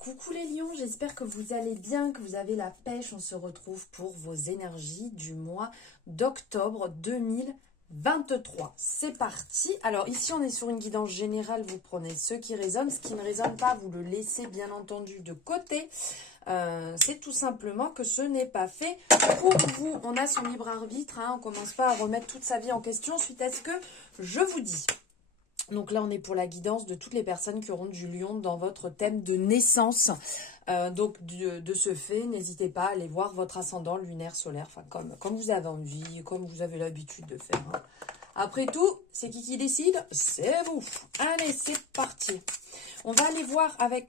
Coucou les lions, j'espère que vous allez bien, que vous avez la pêche. On se retrouve pour vos énergies du mois d'octobre 2023. C'est parti. Alors ici, on est sur une guidance générale. Vous prenez ce qui résonne. Ce qui ne résonne pas, vous le laissez bien entendu de côté. C'est tout simplement que ce n'est pas fait pour vous. On a son libre arbitre. On ne commence pas à remettre toute sa vie en question suite à ce que je vous dis. Donc là, on est pour la guidance de toutes les personnes qui auront du lion dans votre thème de naissance. Donc de ce fait, n'hésitez pas à aller voir votre ascendant lunaire, solaire, enfin comme vous avez envie, comme vous avez l'habitude de faire. Après tout, c'est qui décide? C'est vous. Allez, c'est parti. On va aller voir avec...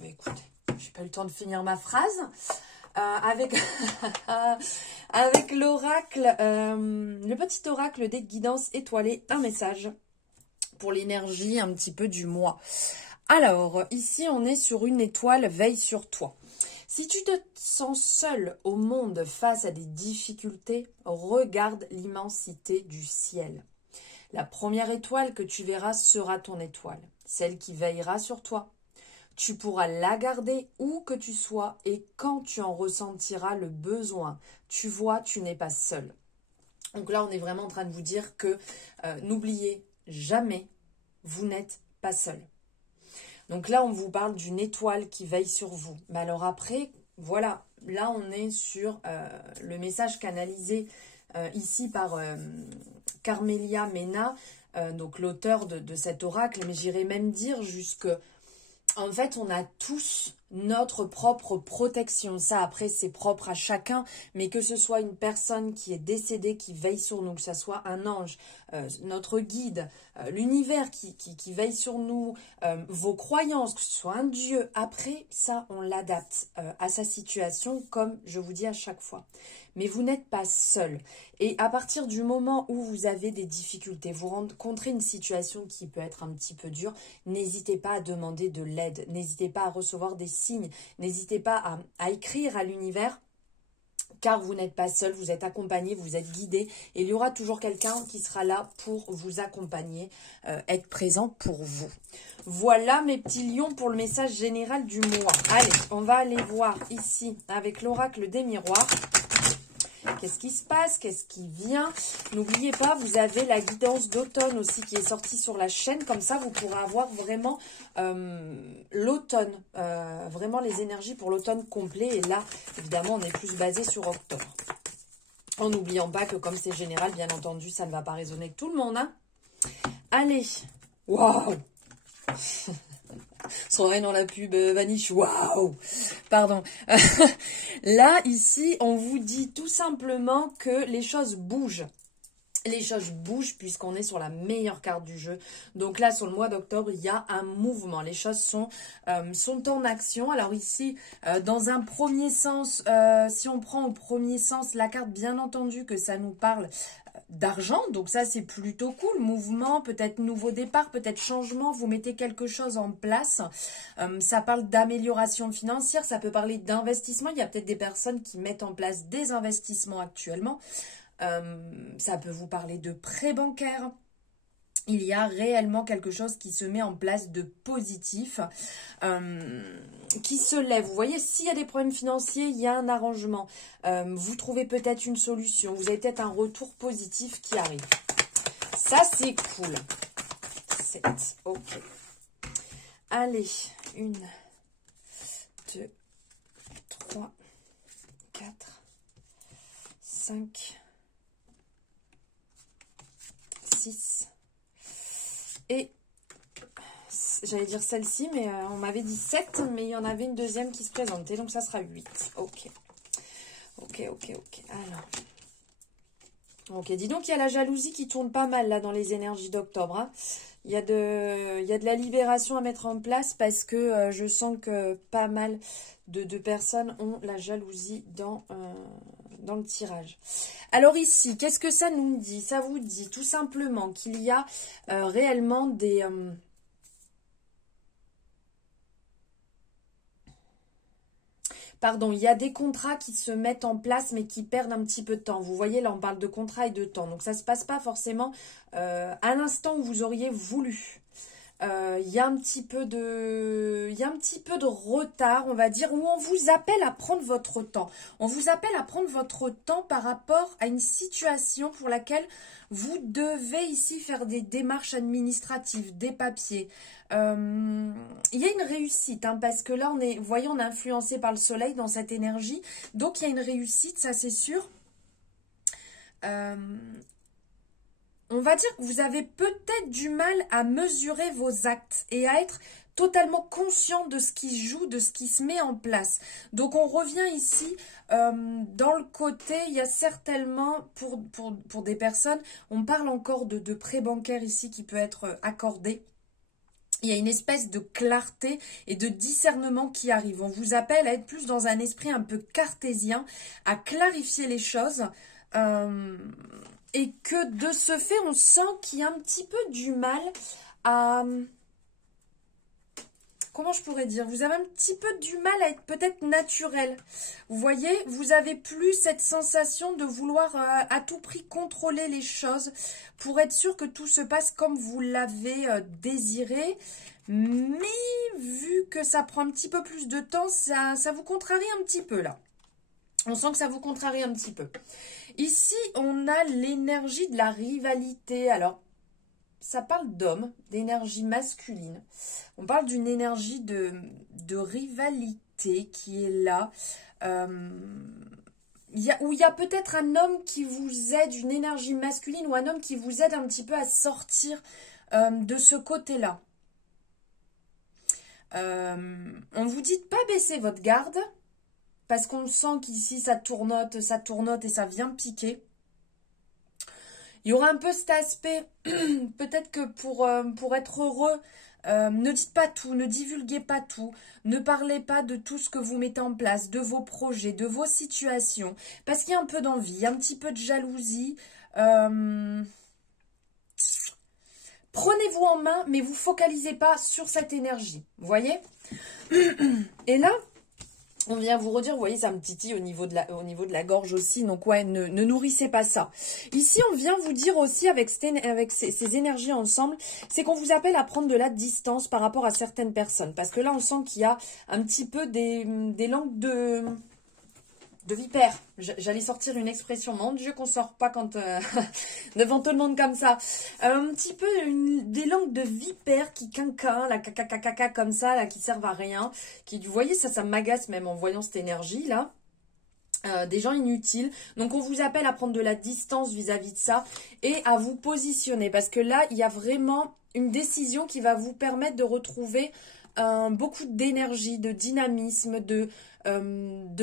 Bah, écoutez, j'ai pas eu le temps de finir ma phrase. Avec l'oracle, le petit oracle des guidances étoilées, un message pour l'énergie un petit peu du mois. Alors, ici, on est sur une étoile, veille sur toi. Si tu te sens seul au monde face à des difficultés, regarde l'immensité du ciel. La première étoile que tu verras sera ton étoile, celle qui veillera sur toi. Tu pourras la garder où que tu sois et quand tu en ressentiras le besoin. Tu vois, tu n'es pas seul. Donc là, on est vraiment en train de vous dire que n'oubliez jamais, vous n'êtes pas seul. Donc là, on vous parle d'une étoile qui veille sur vous. Mais alors après, voilà, là, on est sur le message canalisé ici par Carmelia Mena, donc l'auteur de cet oracle. Mais j'irais même dire jusque... En fait, on a tous notre propre protection. Ça, après, c'est propre à chacun. Mais que ce soit une personne qui est décédée, qui veille sur nous, que ce soit un ange, notre guide, l'univers qui veille sur nous, vos croyances, que ce soit un dieu. Après, ça, on l'adapte à sa situation, comme je vous dis à chaque fois. Mais vous n'êtes pas seul. Et à partir du moment où vous avez des difficultés, vous rencontrez une situation qui peut être un petit peu dure, n'hésitez pas à demander de l'aide, n'hésitez pas à recevoir des signes, n'hésitez pas à écrire à l'univers, car vous n'êtes pas seul, vous êtes accompagné, vous êtes guidé, et il y aura toujours quelqu'un qui sera là pour vous accompagner, être présent pour vous. Voilà mes petits lions pour le message général du mois. Allez, on va aller voir ici avec l'oracle des miroirs. Qu'est-ce qui se passe? Qu'est-ce qui vient? N'oubliez pas, vous avez la guidance d'automne aussi qui est sortie sur la chaîne. Comme ça, vous pourrez avoir vraiment l'automne, vraiment les énergies pour l'automne complet. Et là, évidemment, on est plus basé sur octobre. En n'oubliant pas que comme c'est général, bien entendu, ça ne va pas résonner avec tout le monde. Allez, waouh! Soirée dans la pub Vanish, waouh, pardon. Là, ici, on vous dit tout simplement que les choses bougent. Les choses bougent puisqu'on est sur la meilleure carte du jeu. Donc là, sur le mois d'octobre, il y a un mouvement. Les choses sont en action. Alors ici, dans un premier sens, si on prend au premier sens la carte, bien entendu que ça nous parle d'argent. Donc ça, c'est plutôt cool. Mouvement, peut-être nouveau départ, peut-être changement. Vous mettez quelque chose en place. Ça parle d'amélioration financière. Ça peut parler d'investissement. Il y a peut-être des personnes qui mettent en place des investissements actuellement. Ça peut vous parler de prêt bancaire. Il y a réellement quelque chose qui se met en place de positif, qui se lève. Vous voyez, s'il y a des problèmes financiers, il y a un arrangement. Vous trouvez peut-être une solution. Vous avez peut-être un retour positif qui arrive. Ça, c'est cool. 7. Ok. Allez. 1, 2, 3, 4, 5, 6. Et j'allais dire celle-ci, mais on m'avait dit 7, mais il y en avait une deuxième qui se présentait, donc ça sera 8. Ok. Ok. Alors. Ok, dis donc, il y a la jalousie qui tourne pas mal là dans les énergies d'octobre. Il y a de la libération à mettre en place parce que je sens que pas mal de personnes ont la jalousie dans le tirage. Alors ici, qu'est-ce que ça nous dit? Ça vous dit tout simplement qu'il y a réellement des... Pardon, il y a des contrats qui se mettent en place mais qui perdent un petit peu de temps. Vous voyez, là, on parle de contrat et de temps. Donc, ça ne se passe pas forcément à l'instant où vous auriez voulu. Il y a un petit peu de retard, on va dire, où on vous appelle à prendre votre temps. On vous appelle à prendre votre temps par rapport à une situation pour laquelle vous devez ici faire des démarches administratives, des papiers. Il y a une réussite, hein, parce que là, vous voyez, on est influencé par le soleil dans cette énergie. Donc, il y a une réussite, ça c'est sûr. On va dire que vous avez peut-être du mal à mesurer vos actes et à être totalement conscient de ce qui se joue, de ce qui se met en place. Donc on revient ici dans le côté, il y a certainement pour des personnes, on parle encore de prêt bancaire ici qui peut être accordé. Il y a une espèce de clarté et de discernement qui arrive. On vous appelle à être plus dans un esprit un peu cartésien, à clarifier les choses. Et que de ce fait, on sent qu'il y a un petit peu du mal à... Comment je pourrais dire? Vous avez un petit peu du mal à être peut-être naturel. Vous voyez, vous avez plus cette sensation de vouloir à tout prix contrôler les choses pour être sûr que tout se passe comme vous l'avez désiré. Mais vu que ça prend un petit peu plus de temps, ça vous contrarie un petit peu là. On sent que ça vous contrarie un petit peu. Ici, on a l'énergie de la rivalité. Alors, ça parle d'homme, d'énergie masculine. On parle d'une énergie de rivalité qui est là. Où il y a peut-être un homme qui vous aide, une énergie masculine, ou un homme qui vous aide un petit peu à sortir de ce côté-là. On vous dit de ne pas baisser votre garde. Parce qu'on sent qu'ici, ça tournote et ça vient piquer. Il y aura un peu cet aspect, peut-être que pour être heureux, ne dites pas tout, ne divulguez pas tout. Ne parlez pas de tout ce que vous mettez en place, de vos projets, de vos situations. Parce qu'il y a un peu d'envie, un petit peu de jalousie. Prenez-vous en main, mais vous focalisez pas sur cette énergie. Vous voyez? Et là... On vient vous redire, vous voyez, ça me titille au niveau de la gorge aussi. Donc, ouais, ne nourrissez pas ça. Ici, on vient vous dire aussi, avec ces énergies ensemble, c'est qu'on vous appelle à prendre de la distance par rapport à certaines personnes. Parce que là, on sent qu'il y a un petit peu des langues de vipère. J'allais sortir une expression. Mon Dieu, qu'on sort pas quand devant tout le monde comme ça. Un petit peu des langues de vipère qui quinquin, la caca comme ça, là, qui servent à rien. Vous voyez, ça m'agace même en voyant cette énergie là. Des gens inutiles. Donc on vous appelle à prendre de la distance vis-à-vis de ça et à vous positionner. Parce que là, il y a vraiment une décision qui va vous permettre de retrouver beaucoup d'énergie, de dynamisme, de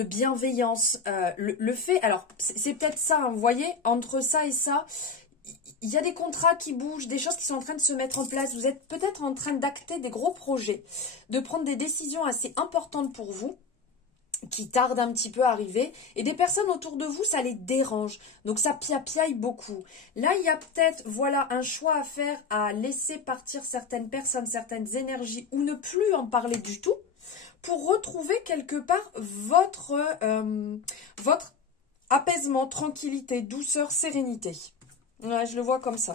bienveillance. Le fait, alors c'est peut-être ça, hein, vous voyez, entre ça et ça, il y a des contrats qui bougent, des choses qui sont en train de se mettre en place. Vous êtes peut-être en train d'acter des gros projets, de prendre des décisions assez importantes pour vous, qui tardent un petit peu à arriver, et des personnes autour de vous, ça les dérange. Donc ça piaille beaucoup. Là, il y a peut-être, voilà, un choix à faire, à laisser partir certaines personnes, certaines énergies, ou ne plus en parler du tout, pour retrouver quelque part votre apaisement, tranquillité, douceur, sérénité. Ouais, je le vois comme ça.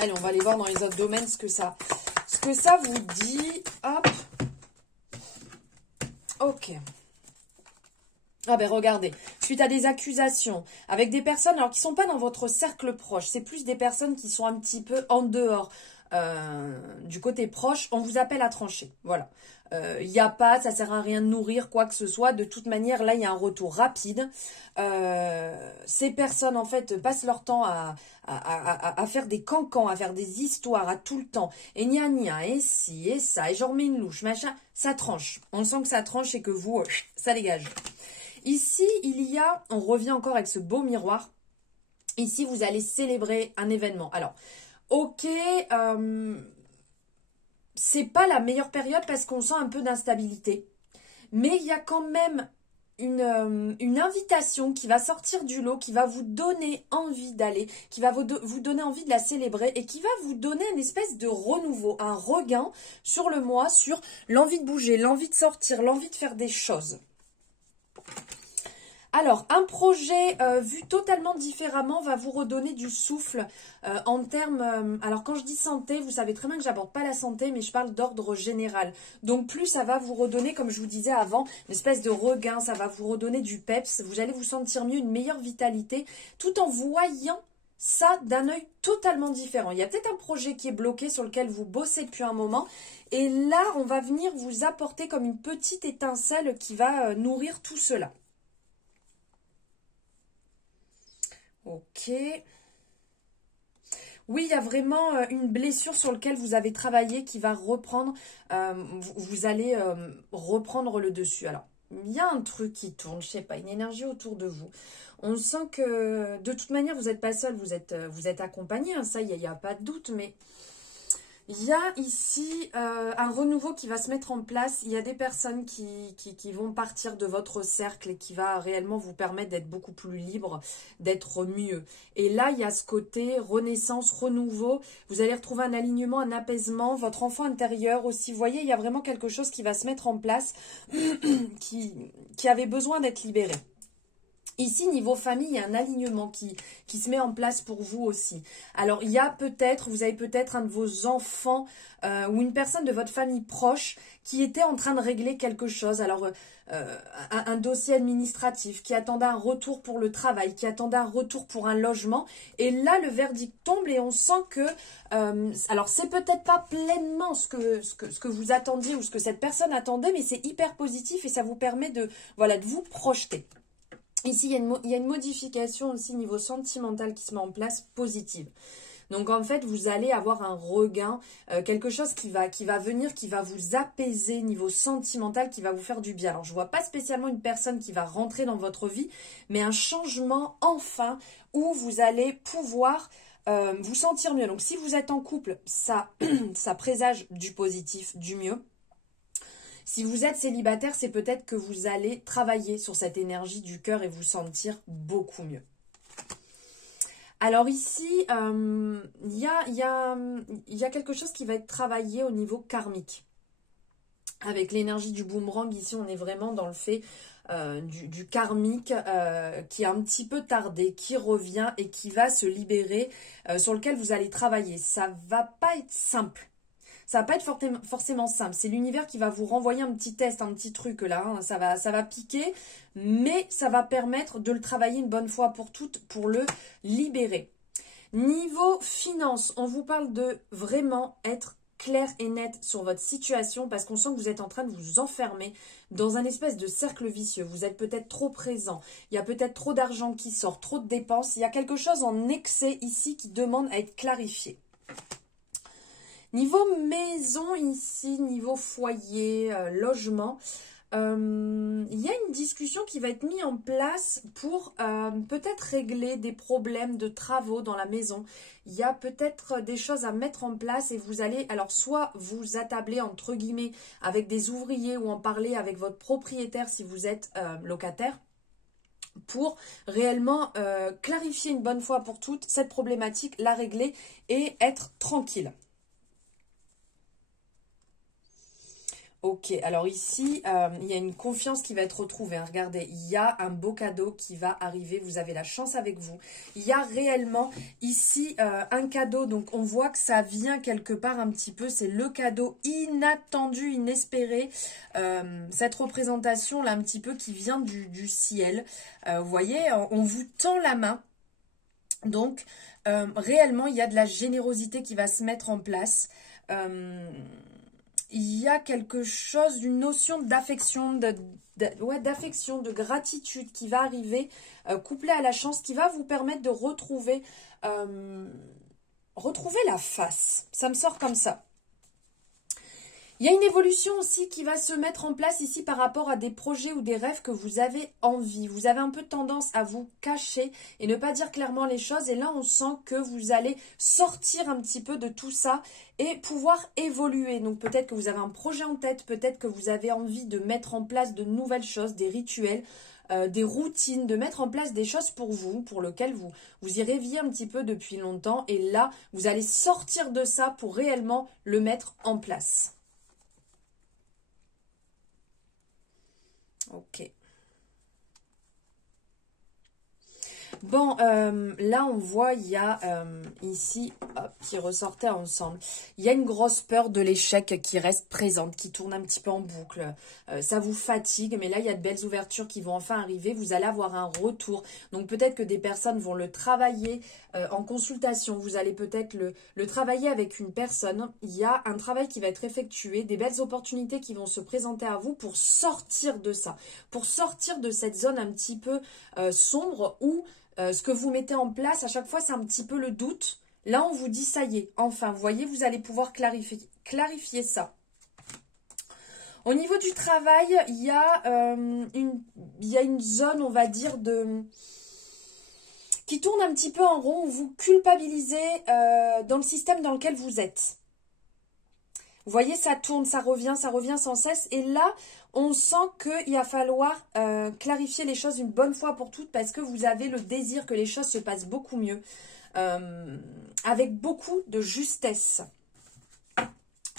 Allez, on va aller voir dans les autres domaines ce que ça vous dit. Hop. Ok. Ah ben regardez, suite à des accusations avec des personnes alors qui ne sont pas dans votre cercle proche, c'est plus des personnes qui sont un petit peu en dehors du côté proche, on vous appelle à trancher. Voilà. Il n'y a pas, ça sert à rien de nourrir quoi que ce soit. De toute manière, là, il y a un retour rapide. Ces personnes, en fait, passent leur temps à faire des cancans, à faire des histoires, à tout le temps. Et gna gna, et ci, et ça, et j'en remets une louche, machin. Ça tranche. On sent que ça tranche et que vous, ça dégage. Ici, il y a, on revient encore avec ce beau miroir. Ici, vous allez célébrer un événement. Alors, ok, c'est pas la meilleure période parce qu'on sent un peu d'instabilité. Mais il y a quand même une invitation qui va sortir du lot, qui va vous donner envie d'aller, qui va vous donner envie de la célébrer et qui va vous donner une espèce de renouveau, un regain sur le mois, sur l'envie de bouger, l'envie de sortir, l'envie de faire des choses. Alors, un projet vu totalement différemment va vous redonner du souffle en termes... alors, quand je dis santé, vous savez très bien que j'aborde pas la santé, mais je parle d'ordre général. Donc, plus ça va vous redonner, comme je vous disais avant, une espèce de regain, ça va vous redonner du peps. Vous allez vous sentir mieux, une meilleure vitalité, tout en voyant ça d'un œil totalement différent. Il y a peut-être un projet qui est bloqué sur lequel vous bossez depuis un moment. Et là, on va venir vous apporter comme une petite étincelle qui va nourrir tout cela. Ok. Oui, il y a vraiment une blessure sur laquelle vous avez travaillé qui va reprendre. Vous allez reprendre le dessus. Alors, il y a un truc qui tourne, je sais pas, une énergie autour de vous. On sent que de toute manière, vous n'êtes pas seul, vous êtes accompagné. Hein, ça, il n'y a pas de doute, mais... il y a ici un renouveau qui va se mettre en place. Il y a des personnes qui vont partir de votre cercle et qui va réellement vous permettre d'être beaucoup plus libre, d'être mieux. Et là, il y a ce côté renaissance, renouveau. Vous allez retrouver un alignement, un apaisement. Votre enfant intérieur aussi. Vous voyez, il y a vraiment quelque chose qui va se mettre en place qui avait besoin d'être libéré. Ici, niveau famille, il y a un alignement qui se met en place pour vous aussi. Alors, il y a peut-être, vous avez peut-être un de vos enfants ou une personne de votre famille proche qui était en train de régler quelque chose. Alors, un dossier administratif, qui attendait un retour pour le travail, qui attendait un retour pour un logement. Et là, le verdict tombe et on sent que... alors, c'est peut-être pas pleinement ce que vous attendiez ou ce que cette personne attendait, mais c'est hyper positif et ça vous permet de vous projeter. Ici, il y a une modification aussi niveau sentimental qui se met en place positive. Donc, en fait, vous allez avoir un regain, quelque chose qui va venir, qui va vous apaiser niveau sentimental, qui va vous faire du bien. Alors, je ne vois pas spécialement une personne qui va rentrer dans votre vie, mais un changement enfin où vous allez pouvoir vous sentir mieux. Donc, si vous êtes en couple, ça présage du positif, du mieux. Si vous êtes célibataire, c'est peut-être que vous allez travailler sur cette énergie du cœur et vous sentir beaucoup mieux. Alors ici, il y a quelque chose qui va être travaillé au niveau karmique. Avec l'énergie du boomerang, ici, on est vraiment dans le fait du karmique qui a un petit peu tardé, qui revient et qui va se libérer, sur lequel vous allez travailler. Ça ne va pas être simple. Ça va pas être forcément simple. C'est l'univers qui va vous renvoyer un petit test, un petit truc là. Hein. Ça va piquer, mais ça va permettre de le travailler une bonne fois pour toutes pour le libérer. Niveau finance, on vous parle de vraiment être clair et net sur votre situation parce qu'on sent que vous êtes en train de vous enfermer dans un espèce de cercle vicieux. Vous êtes peut-être trop présent. Il y a peut-être trop d'argent qui sort, trop de dépenses. Il y a quelque chose en excès ici qui demande à être clarifié. Niveau maison ici, niveau foyer, logement, il y a une discussion qui va être mise en place pour peut-être régler des problèmes de travaux dans la maison. Il y a peut-être des choses à mettre en place et vous allez, alors soit vous attabler entre guillemets avec des ouvriers ou en parler avec votre propriétaire si vous êtes locataire, pour réellement clarifier une bonne fois pour toutes cette problématique, la régler et être tranquille. Ok, alors ici, il y a une confiance qui va être retrouvée. Hein. Regardez, il y a un beau cadeau qui va arriver. Vous avez la chance avec vous. Il y a réellement ici un cadeau. Donc, on voit que ça vient quelque part un petit peu. C'est le cadeau inattendu, inespéré. Cette représentation-là, un petit peu qui vient du ciel. Vous voyez, on vous tend la main. Donc, réellement, il y a de la générosité qui va se mettre en place. Il y a quelque chose, une notion d'affection, d'affection, de gratitude qui va arriver, couplée à la chance, qui va vous permettre de retrouver la face. Ça me sort comme ça. Il y a une évolution aussi qui va se mettre en place ici par rapport à des projets ou des rêves que vous avez envie. Vous avez un peu tendance à vous cacher et ne pas dire clairement les choses. Et là, on sent que vous allez sortir un petit peu de tout ça et pouvoir évoluer. Donc peut-être que vous avez un projet en tête, peut-être que vous avez envie de mettre en place de nouvelles choses, des rituels, des routines, de mettre en place des choses pour vous, pour lesquelles vous y rêviez un petit peu depuis longtemps. Et là, vous allez sortir de ça pour réellement le mettre en place. Ok. Bon, là, on voit, il y a ici, hop, qui ressortait ensemble. Il y a une grosse peur de l'échec qui reste présente, qui tourne un petit peu en boucle. Ça vous fatigue, mais là, il y a de belles ouvertures qui vont enfin arriver. Vous allez avoir un retour. Donc, peut-être que des personnes vont le travailler en consultation. Vous allez peut-être le travailler avec une personne. Il y a un travail qui va être effectué, des belles opportunités qui vont se présenter à vous pour sortir de ça, pour sortir de cette zone un petit peu sombre où ce que vous mettez en place, à chaque fois, c'est un petit peu le doute. Là, on vous dit, ça y est, enfin, vous voyez, vous allez pouvoir clarifier ça. Au niveau du travail, il y a une zone, on va dire, qui tourne un petit peu en rond, où vous culpabilisez dans le système dans lequel vous êtes. Vous voyez, ça tourne, ça revient sans cesse. Et là, on sent qu'il va falloir clarifier les choses une bonne fois pour toutes parce que vous avez le désir que les choses se passent beaucoup mieux, avec beaucoup de justesse.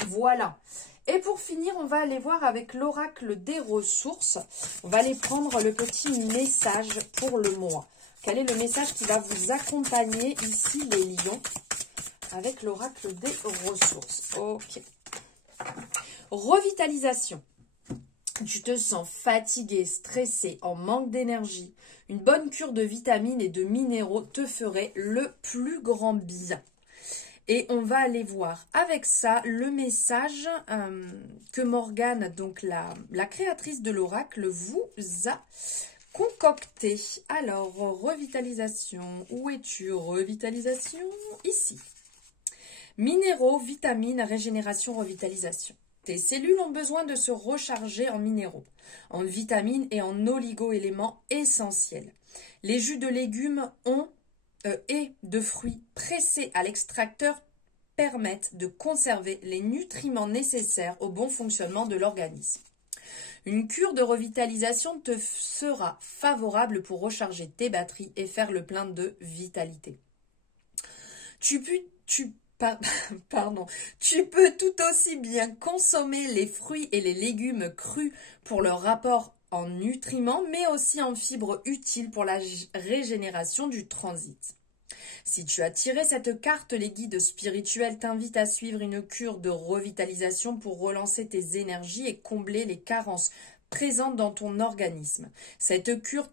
Voilà. Et pour finir, on va aller voir avec l'oracle des ressources. On va aller prendre le petit message pour le mois. Quel est le message qui va vous accompagner ici, les lions, avec l'oracle des ressources? Ok. Revitalisation. Tu te sens fatigué, stressé, en manque d'énergie. Une bonne cure de vitamines et de minéraux te ferait le plus grand bien. Et on va aller voir avec ça le message que Morgane, donc la créatrice de l'oracle, vous a concocté. Alors, revitalisation. Où es-tu? Revitalisation, ici. Minéraux, vitamines, régénération, revitalisation. Tes cellules ont besoin de se recharger en minéraux, en vitamines et en oligo-éléments essentiels. Les jus de légumes et de fruits pressés à l'extracteur permettent de conserver les nutriments nécessaires au bon fonctionnement de l'organisme. Une cure de revitalisation te sera favorable pour recharger tes batteries et faire le plein de vitalité. Tu peux tout aussi bien consommer les fruits et les légumes crus pour leur rapport en nutriments, mais aussi en fibres utiles pour la régénération du transit. Si tu as tiré cette carte, les guides spirituels t'invitent à suivre une cure de revitalisation pour relancer tes énergies et combler les carences présentes dans ton organisme. Cette cure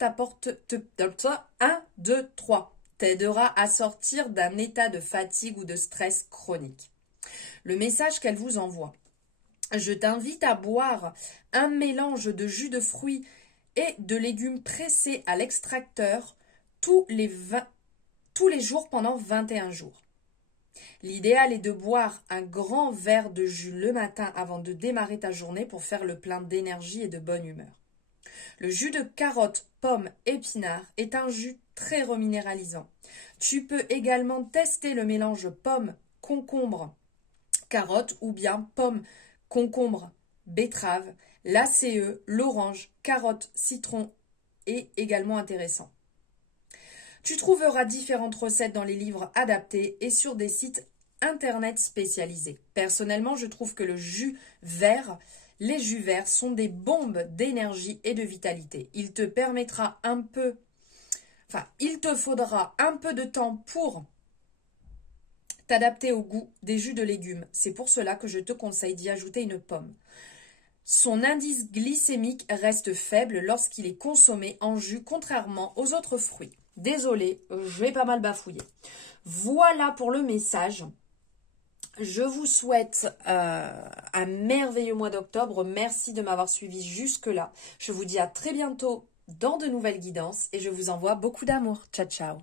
t'aidera à sortir d'un état de fatigue ou de stress chronique. Le message qu'elle vous envoie. Je t'invite à boire un mélange de jus de fruits et de légumes pressés à l'extracteur tous les jours pendant 21 jours. L'idéal est de boire un grand verre de jus le matin avant de démarrer ta journée pour faire le plein d'énergie et de bonne humeur. Le jus de carotte, pomme, épinard est un jus très reminéralisant. Tu peux également tester le mélange pomme, concombre, carotte ou bien pomme, concombre, betterave. L'ACE, l'orange, carotte, citron est également intéressant. Tu trouveras différentes recettes dans les livres adaptés et sur des sites internet spécialisés. Personnellement, je trouve que les jus verts sont des bombes d'énergie et de vitalité. Il te faudra un peu de temps pour t'adapter au goût des jus de légumes. C'est pour cela que je te conseille d'y ajouter une pomme. Son indice glycémique reste faible lorsqu'il est consommé en jus, contrairement aux autres fruits. Désolée, je vais pas mal bafouiller. Voilà pour le message. Je vous souhaite un merveilleux mois d'octobre. Merci de m'avoir suivi jusque-là. Je vous dis à très bientôt dans de nouvelles guidances et je vous envoie beaucoup d'amour. Ciao, ciao.